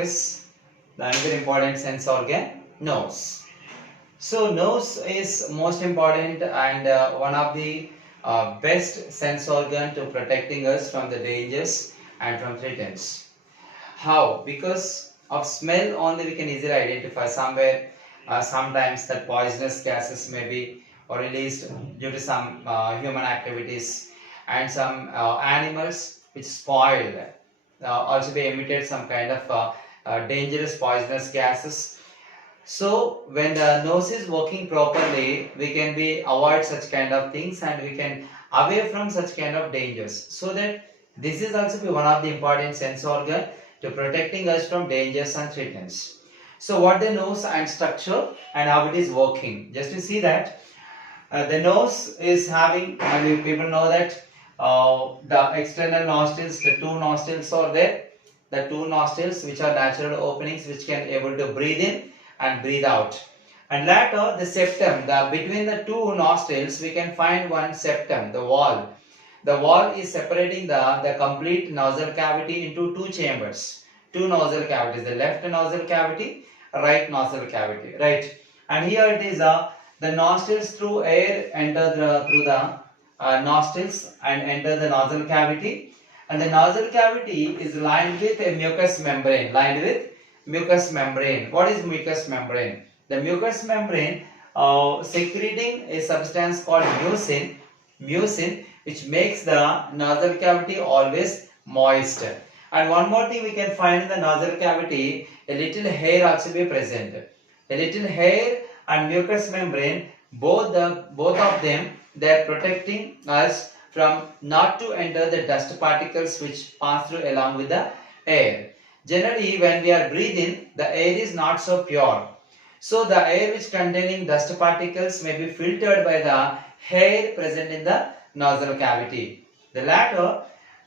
discuss the another important sense organ, nose. So nose is most important and one of the best sense organ to protecting us from the dangers and from threats. How? Because of smell only we can easily identify somewhere. Sometimes that poisonous gases may be released due to some human activities, and some animals which spoiled also be emitted some kind of dangerous poisonous gases. So when the nose is working properly, we can be avoid such kind of things and we can away from such kind of dangers. So that this is also be one of the important sense organ to protecting us from dangers and threats. So what the nose and structure and how it is working. Just to see that the nose is having, people know that the external nostrils, the two nostrils are there. The two nostrils which are natural openings which can able to breathe in and breathe out. And later the septum, between the two nostrils we can find one septum, the wall. The wall is separating the complete nostril cavity into two chambers, two nostril cavities, the left nostril cavity, right nostril cavity, right. And here it is the nostrils through air enter through the nostrils and enter the nostril cavity, and the nostril cavity is lined with a mucous membrane, What is mucous membrane? The mucous membrane secreting a substance called mucin, which makes the nostril cavity always moist. And one more thing we can find in the nostril cavity, a little hair also be present. A little hair and mucous membrane, both of them, they are protecting us from not to enter the dust particles which pass through along with the air. Generally, when we are breathing, the air is not so pure. So the air which containing dust particles may be filtered by the hair present in the nostril cavity. The latter,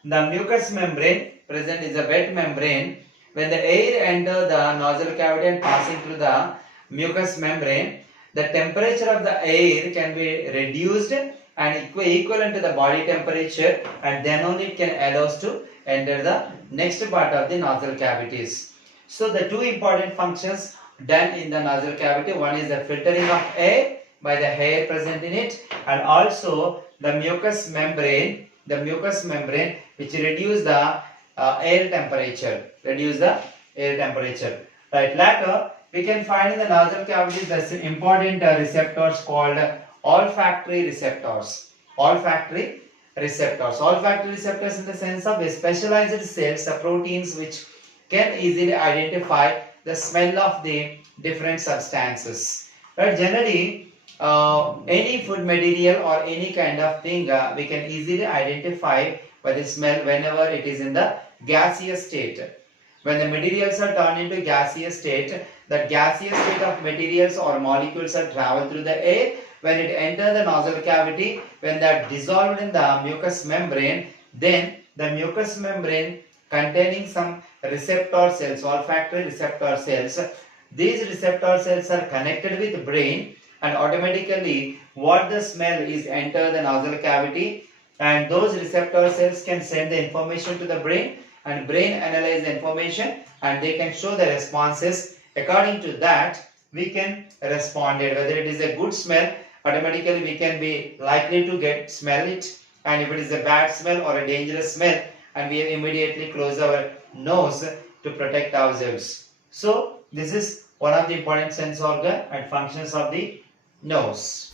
the mucous membrane present is a wet membrane. When the air enters the nostril cavity and passing through the mucous membrane, the temperature of the air can be reduced and equivalent to the body temperature, and then only it can allow us to enter the next part of the nostril cavities. So the two important functions done in the nostril cavity, one is the filtering of air by the hair present in it, and also the mucous membrane which reduce the air temperature, right. Later we can find in the nostril cavities the important receptors called olfactory receptors in the sense of specialized cells, proteins which can easily identify the smell of the different substances. But generally, any food material or any kind of thing we can easily identify by the smell whenever it is in the gaseous state. When the materials are turned into gaseous state, the gaseous state of materials or molecules are travel through the air. When it enters the nostril cavity, when they are dissolved in the mucous membrane, then the mucous membrane containing some receptor cells, olfactory receptor cells, these receptor cells are connected with the brain, and automatically what the smell is enter the nostril cavity, and those receptor cells can send the information to the brain, and brain analyze the information and they can show the responses. According to that, we can respond it. Whether it is a good smell, automatically we can be likely to smell it, and if it is a bad smell or a dangerous smell, and we immediately close our nose to protect ourselves. So this is one of the important sense organ and functions of the nose.